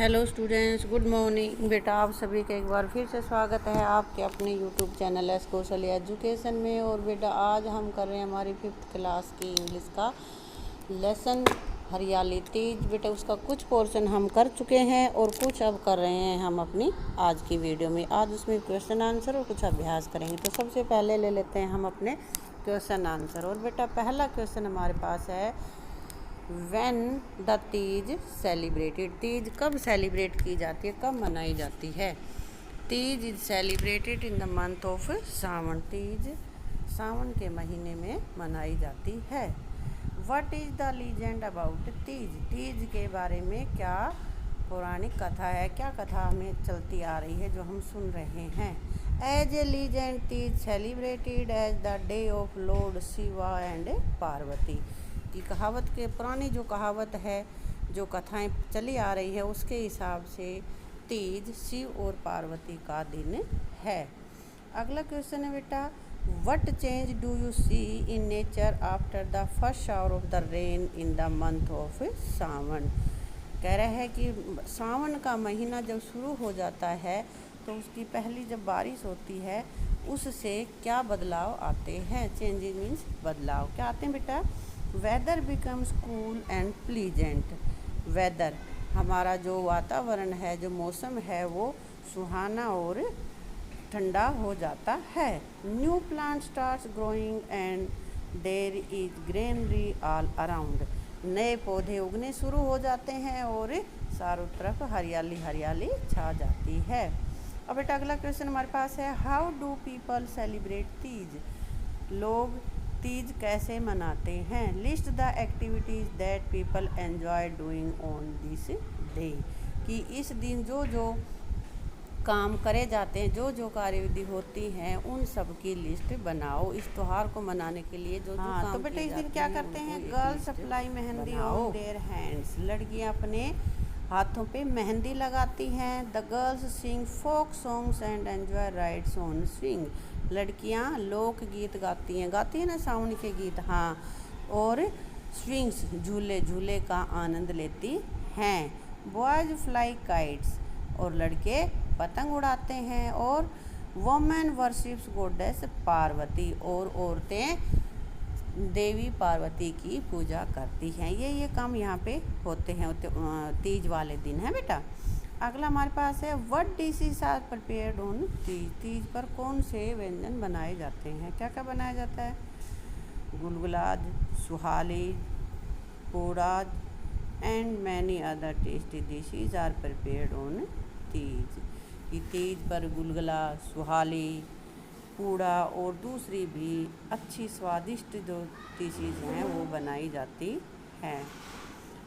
Hello students, good morning. बेटा आप सभी का एक बार फिर से स्वागत है आपके अपने यूट्यूब चैनल एस कौशल एजुकेशन में। और बेटा आज हम कर रहे हैं हमारी 5th क्लास की इंग्लिश का लेसन हरियाली तीज। बेटा उसका कुछ पोर्शन हम कर चुके हैं और कुछ अब कर रहे हैं हम अपनी आज की वीडियो में। आज उसमें क्वेश्चन आंसर और कुछ अभ्यास करेंगे। तो सबसे पहले ले लेते हैं हम अपने क्वेश्चन आंसर। और बेटा पहला क्वेश्चन हमारे पास है, When the Teej celebrated. Teej कब सेलिब्रेट की जाती है, कब मनाई जाती है? Teej is celebrated in the month of Sawan. Teej Sawan के महीने में मनाई जाती है। What is the legend about Teej. Teej के बारे में क्या पौराणिक कथा है, क्या कथा हमें चलती आ रही है जो हम सुन रहे हैं। As a legend Teej celebrated as the day of Lord Shiva and Parvati. की कहावत के पुरानी जो कहावत है, जो कथाएं चली आ रही है, उसके हिसाब से तीज शिव और पार्वती का दिन है। अगला क्वेश्चन है बेटा, what change do you see in nature after the first shower of the rain in the month of Sawan. कह रहा है कि सावन का महीना जब शुरू हो जाता है तो उसकी पहली जब बारिश होती है उससे क्या बदलाव आते हैं। चेंजेस मीन्स बदलाव क्या आते हैं बेटा। Weather becomes cool and pleasant. Weather हमारा जो वातावरण है, जो मौसम है, वो सुहाना और ठंडा हो जाता है। New plant starts growing and there is greenery all around. नए पौधे उगने शुरू हो जाते हैं और चारों तरफ हरियाली हरियाली छा जाती है। अब बेटा अगला क्वेश्चन हमारे पास है, how do people celebrate Teej. लोग तीज कैसे मनाते हैं। List the activities that people enjoy doing on this day. कि इस दिन जो जो काम करे जाते हैं, जो जो कार्यविधि होती हैं, उन सब की लिस्ट बनाओ इस त्योहार को मनाने के लिए। जो काम तो बेटा इस दिन क्या करते हैं, girls apply mehndi on their hands. लड़कियां अपने हाथों पे मेहंदी लगाती हैं। The girls sing folk songs and enjoy rides on swing. लड़कियां लोकगीत गाती हैं ना, सावन के गीत, हाँ। और स्विंग्स झूले का आनंद लेती हैं। बॉयज फ्लाई काइट्स और लड़के पतंग उड़ाते हैं। और वोमेन वर्शिप्स गॉडेस पार्वती और औरतें देवी पार्वती की पूजा करती हैं। ये काम यहाँ पे होते हैं तीज वाले दिन है बेटा। अगला हमारे पास है, what dishes are prepared on Teej. Teej पर कौन से व्यंजन बनाए जाते हैं, क्या क्या बनाया जाता है। Gulgulas, suhali, pudas and many other tasty dishes are prepared on Teej. कि तीज पर गुलगुला, सुहाली, पूड़ा और दूसरी भी अच्छी स्वादिष्ट जो डिशेज हैं वो बनाई जाती हैं।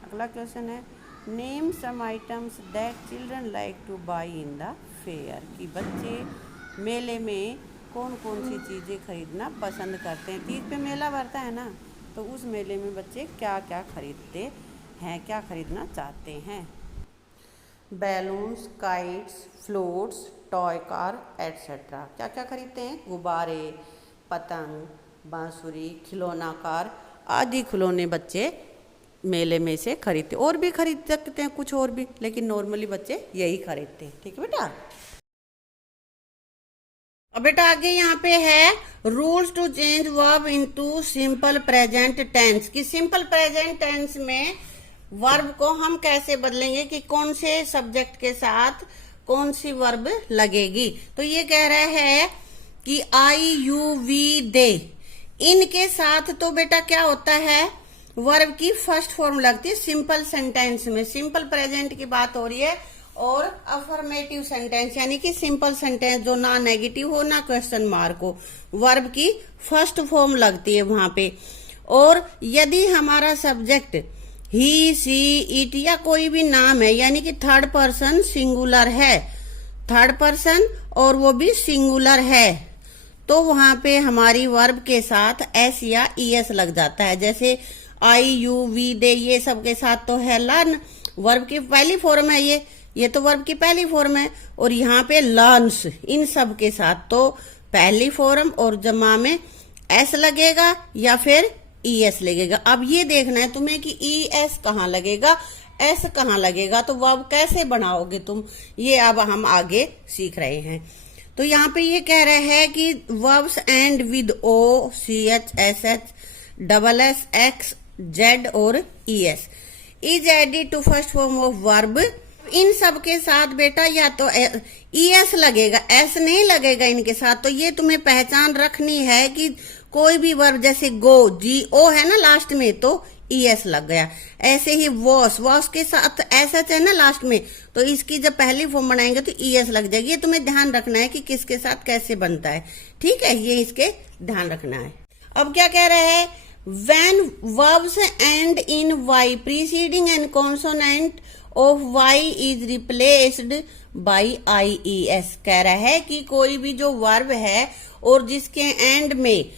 अगला क्वेश्चन है, name some items that children like to buy in the fair. कि बच्चे मेले में कौन कौन सी चीज़ें खरीदना पसंद करते हैं। तीज पे मेला भरता है ना, तो उस मेले में बच्चे क्या क्या खरीदते हैं, क्या खरीदना चाहते हैं। Balloons, kites, floats, toy car etcetera. क्या क्या खरीदते हैं, गुब्बारे, पतंग, बांसुरी, खिलौना कार आदि खिलौने बच्चे मेले में से खरीदते। और भी खरीद सकते हैं कुछ और भी, लेकिन नॉर्मली बच्चे यही खरीदते हैं। ठीक है बेटा। अब बेटा आगे यहाँ पे है, rules to change verb into simple present tense. कि सिंपल प्रेजेंट टेंस में वर्ब को हम कैसे बदलेंगे, कि कौन से सब्जेक्ट के साथ कौन सी वर्ब लगेगी। तो ये कह रहा है कि आई, यू, वी, दे, इनके साथ तो बेटा क्या होता है, वर्ब की फर्स्ट फॉर्म लगती है सिंपल सेंटेंस में। सिंपल प्रेजेंट की बात हो रही है। और अफर्मेटिव सेंटेंस यानी कि सिंपल सेंटेंस जो ना नेगेटिव हो ना क्वेश्चन मार्क हो, वर्ब की फर्स्ट फॉर्म लगती है वहां पे। और यदि हमारा सब्जेक्ट ही, सी, इट या कोई भी नाम है, यानी कि थर्ड पर्सन सिंगुलर है, थर्ड पर्सन और वो भी सिंगुलर है, तो वहां पे हमारी वर्ब के साथ एस या ईएस लग जाता है। जैसे आई, यू, वी, दे, ये सब के साथ तो है लर्न, वर्ब की पहली फॉर्म है ये तो वर्ब की पहली फॉर्म है। और यहाँ पे लर्न्स, इन सब के साथ तो पहली फॉर्म और जमा में एस लगेगा या फिर ईएस लगेगा। अब ये देखना है तुम्हें कि ईएस कहाँ लगेगा। एस कहाँ लगेगा, तो वर्ब कैसे बनाओगे तुम, ये अब हम आगे सीख रहे हैं। तो यहाँ पे ये कह रहे हैं कि verbs end with O, C H, S H, double S, X, Z और E S is added to first form of verb. इन सब के साथ बेटा या तो ई एस लगेगा, एस नहीं लगेगा इनके साथ। तो ये तुम्हें पहचान रखनी है कि कोई भी वर्ब जैसे गो, जी ओ है ना लास्ट में, तो ई एस लग गया। ऐसे ही वॉश, वॉश के साथ एस एच है ना लास्ट में, तो इसकी जब पहली फॉर्म बनाएंगे तो ई एस लग जाएगी। ये तुम्हें ध्यान रखना है कि किसके साथ कैसे बनता है, ठीक है, ये इसके ध्यान रखना है। अब क्या कह रहे हैं, when verbs end in y preceding and consonant of y is replaced by ies, कह रहा है कि कोई भी जो वर्ब है और जिसके एंड में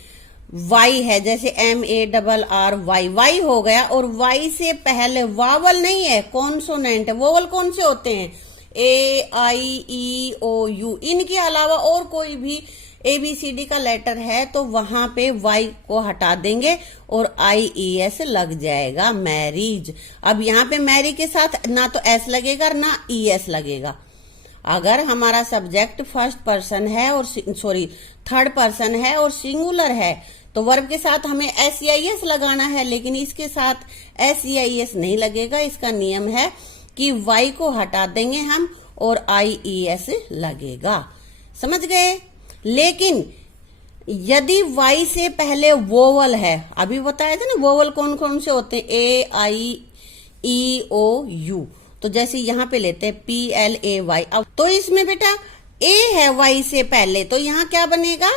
y है, जैसे MARR y हो गया, और y से पहले वावल नहीं है, कॉन्सोनेंट है। वोवल कौन से होते हैं, AIEOU, इनके अलावा और कोई भी ABCD का लेटर है तो वहां पे Y को हटा देंगे और IES लग जाएगा, मैरिज। अब यहाँ पे मैरी के साथ ना तो S लगेगा ना ES लगेगा। अगर हमारा सब्जेक्ट फर्स्ट पर्सन है और थर्ड पर्सन है और सिंगुलर है तो वर्ब के साथ हमें SEIS लगाना है, लेकिन इसके साथ SEIS नहीं लगेगा। इसका नियम है कि Y को हटा देंगे हम और IES लगेगा, समझ गए। लेकिन यदि Y से पहले वोवल है, अभी बताया था ना वोवल कौन कौन से होते हैं, AIEOU, तो जैसे यहाँ पे लेते हैं PLAY। अब तो इसमें बेटा A है Y से पहले, तो यहाँ क्या बनेगा,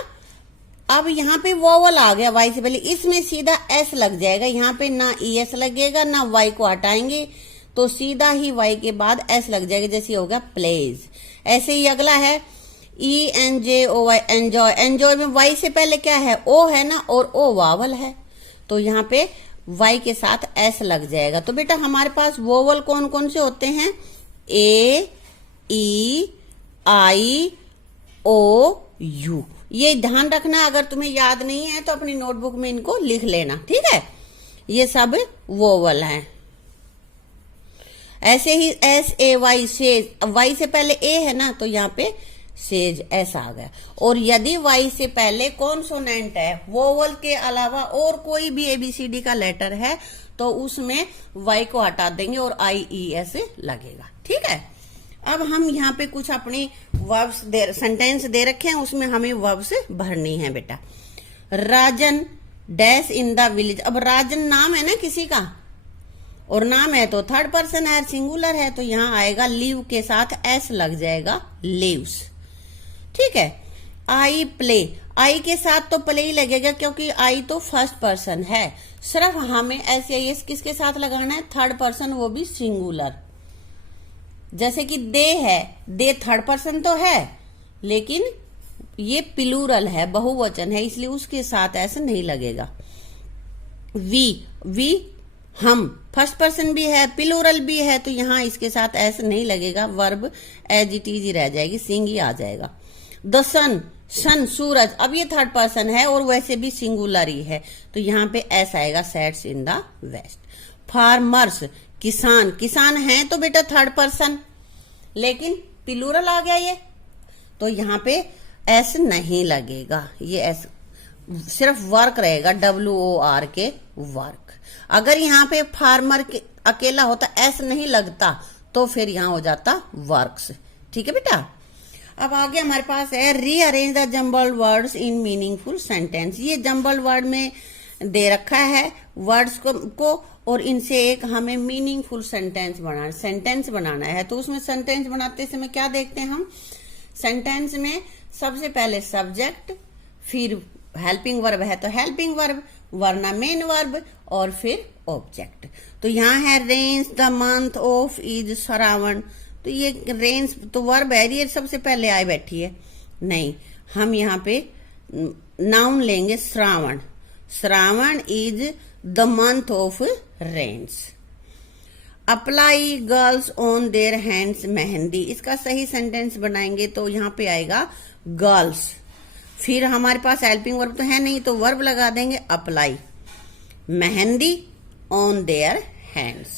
अब यहाँ पे वोवल आ गया Y से पहले, इसमें सीधा S लग जाएगा। यहाँ पे ना ES लगेगा ना Y को हटाएंगे, तो सीधा ही Y के बाद S लग जाएगा, जैसे होगा प्लेज। ऐसे ही अगला है ENJOY, एंजॉय। एंजॉय में Y से पहले क्या है, O है ना, और O वावल है, तो यहाँ पे Y के साथ S लग जाएगा। तो बेटा हमारे पास वोवल कौन कौन से होते हैं, AEIOU। ये ध्यान रखना, अगर तुम्हें याद नहीं है तो अपनी नोटबुक में इनको लिख लेना, ठीक है। ये सब वोवल हैं। ऐसे ही SAY, सेज, Y से पहले A है ना, तो यहाँ पे सेज ऐसा आ गया। और यदि Y से पहले कॉन्सोनेंट है, वोवल के अलावा और कोई भी ABCD का लेटर है, तो उसमें Y को हटा देंगे और IES लगेगा, ठीक है। अब हम यहाँ पे कुछ अपनी वर्ब्स सेंटेंस दे रखे हैं, उसमें हमें वर्ब्स भरनी है बेटा। राजन डैश इन द विलेज। अब राजन नाम है ना किसी का, और नाम है तो थर्ड पर्सन है, सिंगुलर है, तो यहाँ आएगा लिव के साथ S लग जाएगा, लिव्स, ठीक है। आई प्ले, आई के साथ तो प्ले ही लगेगा क्योंकि आई तो फर्स्ट पर्सन है। सिर्फ हमें SEIS किसके साथ लगाना है, थर्ड पर्सन, वो भी सिंगुलर। जैसे कि दे है, दे थर्ड पर्सन तो है लेकिन ये प्लूरल है, बहुवचन है, इसलिए उसके साथ ऐसे नहीं लगेगा। वी हम फर्स्ट पर्सन भी है, प्लूरल भी है, तो यहाँ इसके साथ ऐसे नहीं लगेगा, वर्ब एज इट इज ही रह जाएगी, सिंग ही आ जाएगा। द सन, सन सूरज, अब ये थर्ड पर्सन है और वैसे भी सिंगुलर ही है, तो यहाँ पे एस आएगा, sets in the west. Farmers, किसान, किसान है तो बेटा थर्ड पर्सन, लेकिन प्लूरल आ गया ये, तो यहाँ पे एस नहीं लगेगा, ये एस सिर्फ वर्क रहेगा, WOR के वर्क। अगर यहाँ पे फार्मर के अकेला होता, एस नहीं लगता, तो फिर यहाँ हो जाता वर्क्स, ठीक है बेटा। अब आगे हमारे पास है rearrange the jumbled words in meaningful sentence. ये जम्बल्ड वर्ड में दे रखा है वर्ड्स को और इनसे एक हमें मीनिंगफुल सेंटेंस बनाना है। तो उसमें सेंटेंस बनाते समय क्या देखते हैं हम, सेंटेंस में सबसे पहले सब्जेक्ट, फिर हेल्पिंग वर्ब है तो हेल्पिंग वर्ब, वरना मेन वर्ब, और फिर ऑब्जेक्ट। तो यहाँ है range the month of is Shravan, तो ये रेंज तो वर्ब है, ये सबसे पहले आई बैठी है, नहीं, हम यहाँ पे नाउन लेंगे Shravan. Shravan is the month of Reigns. Apply girls on their hands mehndi, इसका सही सेंटेंस बनाएंगे तो यहाँ पे आएगा गर्ल्स, फिर हमारे पास हेल्पिंग वर्ब तो है नहीं, तो वर्ब लगा देंगे apply, mehndi on their hands.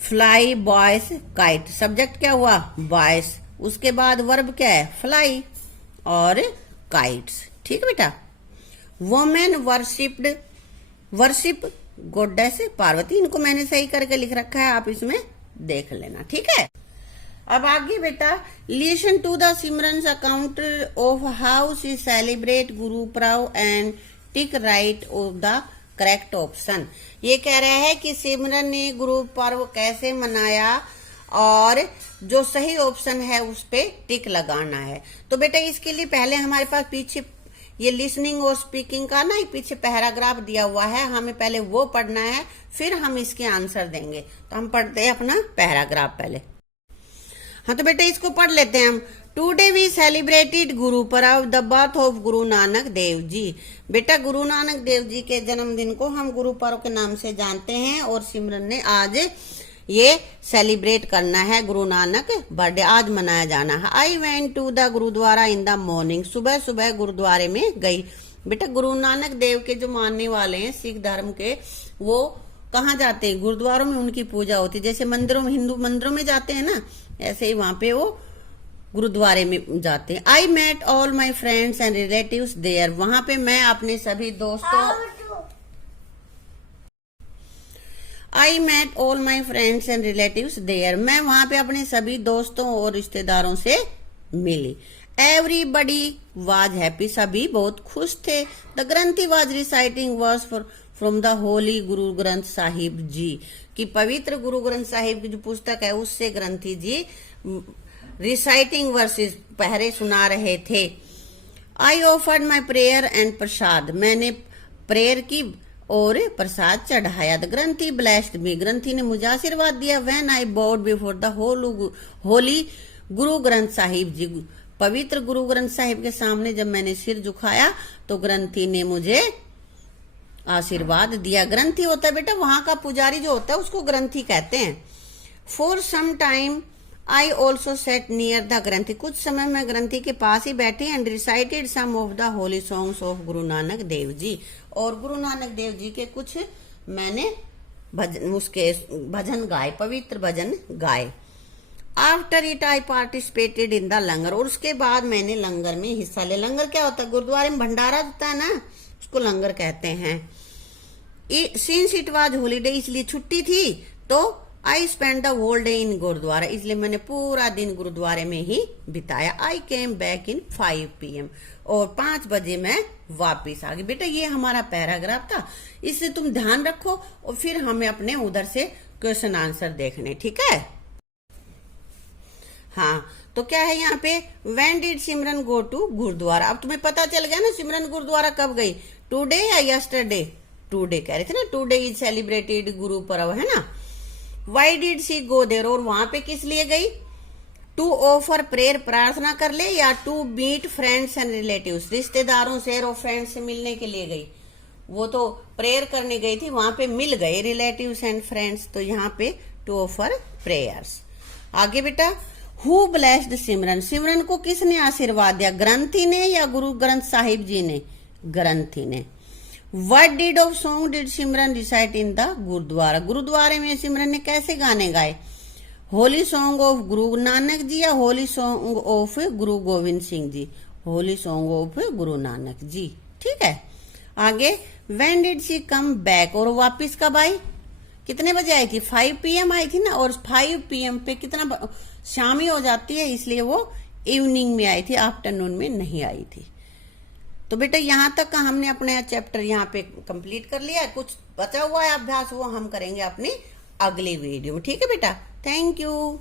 Fly boys kite, subject क्या हुआ बॉयस, उसके बाद वर्ब क्या है फ्लाई और काइट्स। ठीक है बेटा। वोमेन वर्शिप गॉडेस पार्वती, इनको मैंने सही करके लिख रखा है, आप इसमें देख लेना। ठीक है। अब आगे बेटा, listen to the Simran's account of how she celebrate Guru Parv and tick right of the correct option. ये कह रहा है कि सिमरन ने गुरु पर्व कैसे मनाया और जो सही ऑप्शन है उस पे टिक लगाना है। तो बेटा इसके लिए पहले हमारे पास पीछे ये लिसनिंग और स्पीकिंग का ना पीछे पैराग्राफ दिया हुआ है, हमें पहले वो पढ़ना है, फिर हम इसके आंसर देंगे। तो हम पढ़ते हैं अपना पैराग्राफ पहले। हाँ तो बेटा इसको पढ़ लेते हैं हम। Today we celebrated Guru Parv the birth of Guru Nanak Dev ji. बेटा गुरु नानक देव जी के जन्मदिन को हम गुरु पर्व के नाम से जानते हैं और सिमरन ने आज ये सेलिब्रेट करना है, गुरु नानक बर्थडे आज मनाया जाना है। I went to the gurdwara in the morning, सुबह सुबह गुरुद्वारे में गई। बेटा गुरु नानक देव के जो मानने वाले हैं सिख धर्म के, वो कहाँ जाते हैं गुरुद्वारों में, उनकी पूजा होती है। जैसे मंदिरों में हिंदू मंदिरों में जाते हैं ना, ऐसे ही वहां पे वो गुरुद्वारे में जाते हैं। I met all my friends and relatives there, वहां पे मैं अपने सभी दोस्तों I met all my friends and relatives there, मैं वहां पे अपने सभी दोस्तों और रिश्तेदारों से मिली। एवरीबडी वाज हैप्पी, सभी बहुत खुश थे। The granthi was reciting verse from the holy Guru Granth Sahib जी, कि पवित्र गुरु ग्रंथ साहिब की जो पुस्तक है उससे ग्रंथी जी रिसाइटिंग वर्सेस पहरे सुना रहे थे। I offered my prayer and prasad, मैंने प्रेयर की और प्रसाद चढ़ाया। द ग्रंथी ब्लेस्ड मी, ग्रंथी ने मुझे आशीर्वाद दिया। When I bowed before the holy Guru Granth Sahib जी, पवित्र गुरु ग्रंथ साहिब के सामने जब मैंने सिर झुकाया तो ग्रंथी ने मुझे आशीर्वाद दिया। ग्रंथी होता है बेटा वहां का पुजारी जो होता है उसको ग्रंथी कहते हैं। For some time I also sat near the granthi, कुछ समय मैं ग्रंथी के पास ही बैठी and recited some of the holy songs of Guru Nanak Dev ji, और गुरु नानक देव जी के कुछ मैंने भजन गाए, पवित्र भजन गाए। After it I participated in the langar, और उसके बाद मैंने लंगर में हिस्सा लिया। लंगर क्या होता है, गुरुद्वारे में भंडारा होता है ना, उसको लंगर कहते हैं। सिंस इट वाज हॉलीडे, इसलिए छुट्टी थी, तो I spend the whole day in gurdwara, इसलिए मैंने पूरा दिन गुरुद्वारे में ही बिताया। आई केम बैक इन 5 PM, और 5 बजे मैं वापिस आ गई। बेटा ये हमारा पैराग्राफ था, इससे तुम ध्यान रखो और फिर हमें अपने उधर से क्वेश्चन आंसर देखने। ठीक है। हाँ तो क्या है यहाँ पे, when did Simran go to gurdwara. अब तुम्हें पता चल गया ना सिमरन गुरुद्वारा कब गई, टुडे या यस्टरडे। टुडे कह रहे थे ना, टुडे इज सेलिब्रेटेड गुरु पर्व है ना। Why did she go there, और वहां पे किस लिए गई, टू ऑफर प्रेयर, प्रार्थना कर ले, या to meet friends and relatives, रिश्तेदारों से और फ्रेंड्स से मिलने के लिए गई। वो तो प्रेयर करने गई थी, वहां पे मिल गए रिलेटिव्स एंड फ्रेंड्स, तो यहाँ पे टू ऑफर प्रेयर्स। आगे बेटा, हु ब्लेस्ड सिमरन, सिमरन को किसने आशीर्वाद दिया, ग्रंथी ने या गुरु ग्रंथ साहिब जी ने, ग्रंथी ने। What deed of song did Simran recite in the gurdwara, गुरुद्वारे में सिमरन ने कैसे गाने गाए, होली सॉन्ग ऑफ गुरु नानक जी या Holi song of Guru Govind Singh ji, Holi song of Guru Nanak ji. ठीक है। आगे, when did she come back, और वापिस कब आई, कितने बजे आई थी, 5 PM आई थी ना, और 5 PM पे कितना शाम ही हो जाती है, इसलिए वो इवनिंग में आई थी, आफ्टरनून में नहीं आई थी। तो बेटा यहाँ तक का हमने अपने चैप्टर यहाँ पे कंप्लीट कर लिया है। कुछ बचा हुआ है अभ्यास, वो हम करेंगे अपनी अगली वीडियो में। ठीक है बेटा, थैंक यू।